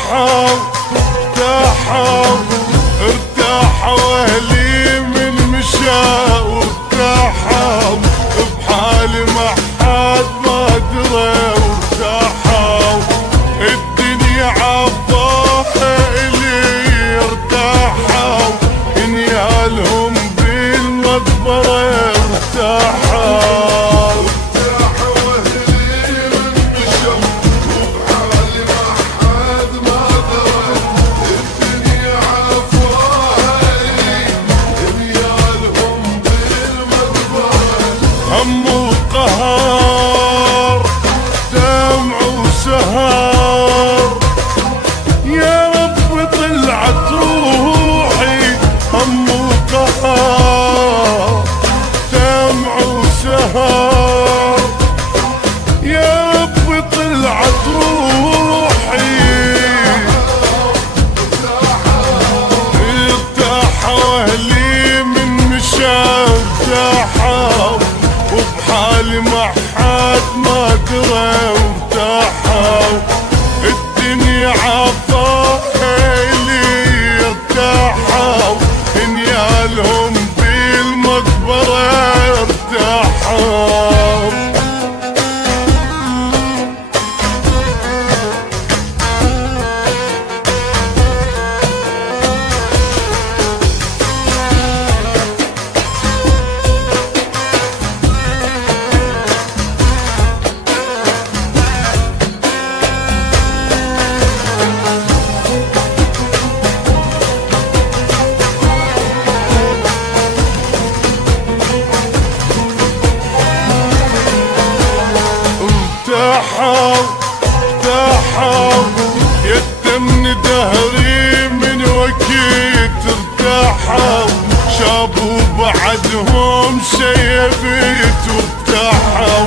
ارتاحوا ارتاحوا ارتاحوا اهلي من مشى وارتاحوا بحالي ما حد ما درى وارتاحوا الدنيا عباها الي ارتاحوا انيالهم بالمقبرة ارتاحوا هم وقهر دمع وسهر يا رب طلعت روحي هم وقهر دمع وسهر يا رب طلعت روحي ارتاحوا اهلي من مشى ارتاحوا وبحالي ما حد ما درى وارتاحوا الدنيا عطاها الي ارتاحوا انيالهم بالمقبرة ارتاحوا ارتاحوا يتمني دهري من وكيت ارتاحوا شابوا بعدهم شيبت وارتاحوا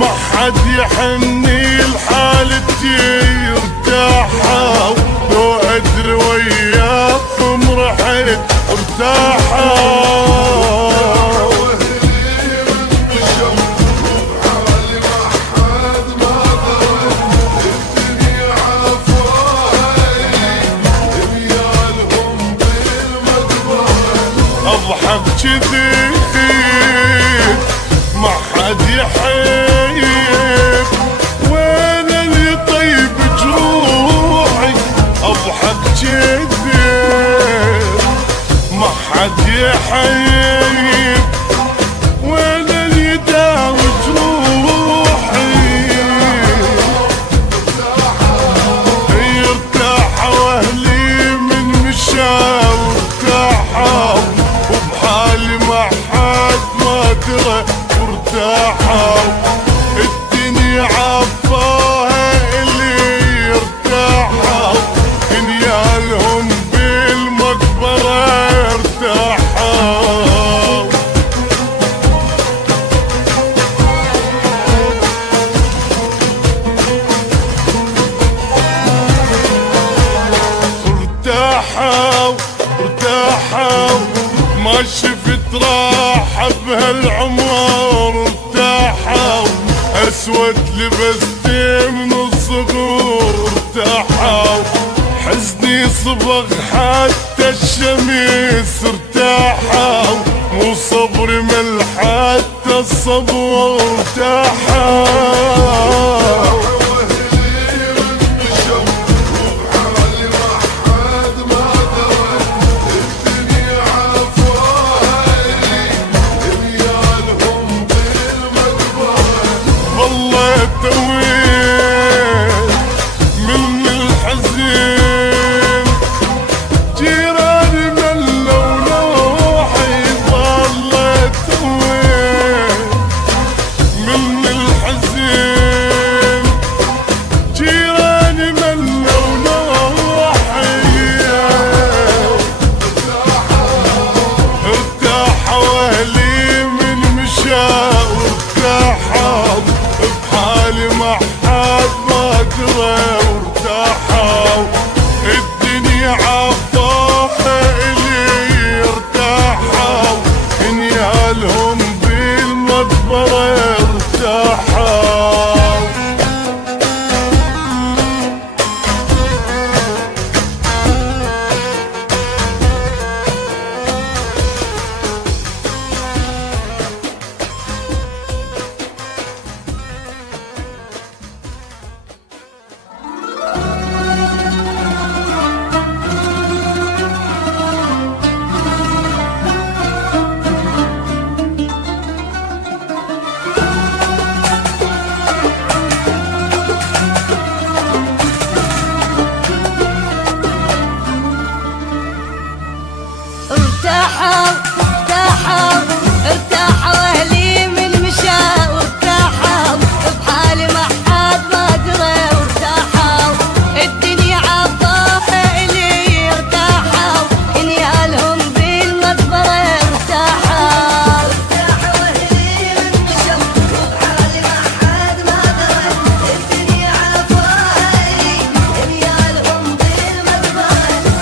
ما حد يحني لحالتي ارتاحوا لو ادري وياكم رحت ارتاحوا اضحك جذي ما حد يحيب وين اللي طيب جروحي اضحك جذي ما حد يحيب وين اللي يداوي جروحي ارتاحوا اهلي من مشى وارتاحوا وبحالي ما حد ما درى وارتاحوا الدنيا عفاها اللي ارتاحوا انيالهم بالمقبرة ارتاحوا ارتاحوا ارتاحوا ما شفت راحة بهالعمر ارتاحوا اسود لبستي من الصغور ارتاحوا حزني صبغ حتى الشمس ارتاحوا مو صبري مل حتى الصبر ارتاحوا من الحزين جيراني ملوا نوحي ظلت وين من الحزين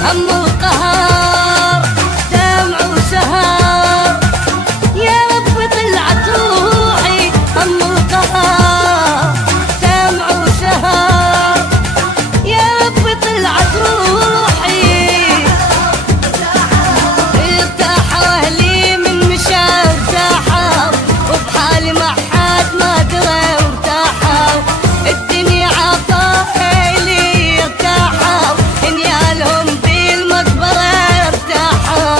هم القهر دمع وسهر، يا رب طلعت روحي هم القهر دمع وسهر، يا رب طلعت روحي. ارتاحوا اهلي من مشى ارتاحوا، وبحالي ما حد ما درى وارتاحوا، الدنيا عطاها لي ارتاحوا، انيالهم بالمقبرة ارتاحوا.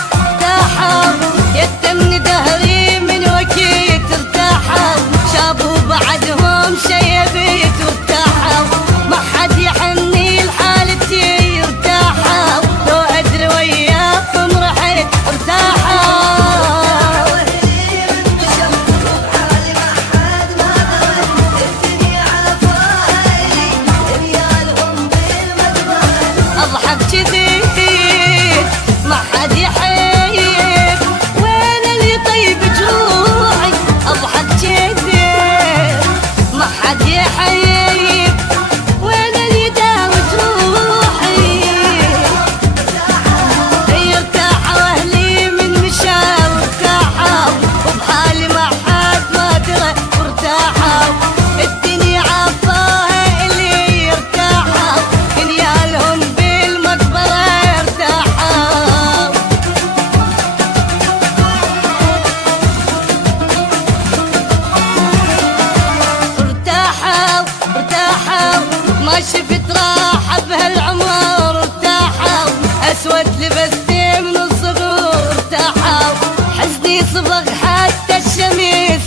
ارتاحوا يتمني دهري من وكيت، ارتاحوا شابوا بعدهم شيبيت وارتاحوا، ما حد يحني لحالتي ارتاحوا، لو ادري وياكم رحت ارتاحوا. اضحك جديد ما حد يحيب، وين اللي طيب جروحي، اضحك جديد ما حد يحيب، وين اللي يداوي جروحي. ارتاحوا اهلي من مشى وارتاحوا، وبحالي ما حد ما درى وارتاحوا، الدنيا عطاها اللي ارتاحوا، انيالهم بالمقبرة ارتاحوا. ارتاحوا ما شفت راحة بهالعمر ارتاحوا، اسود لبستي من الصغور ارتاحوا، حزني صبغ حتى الشميس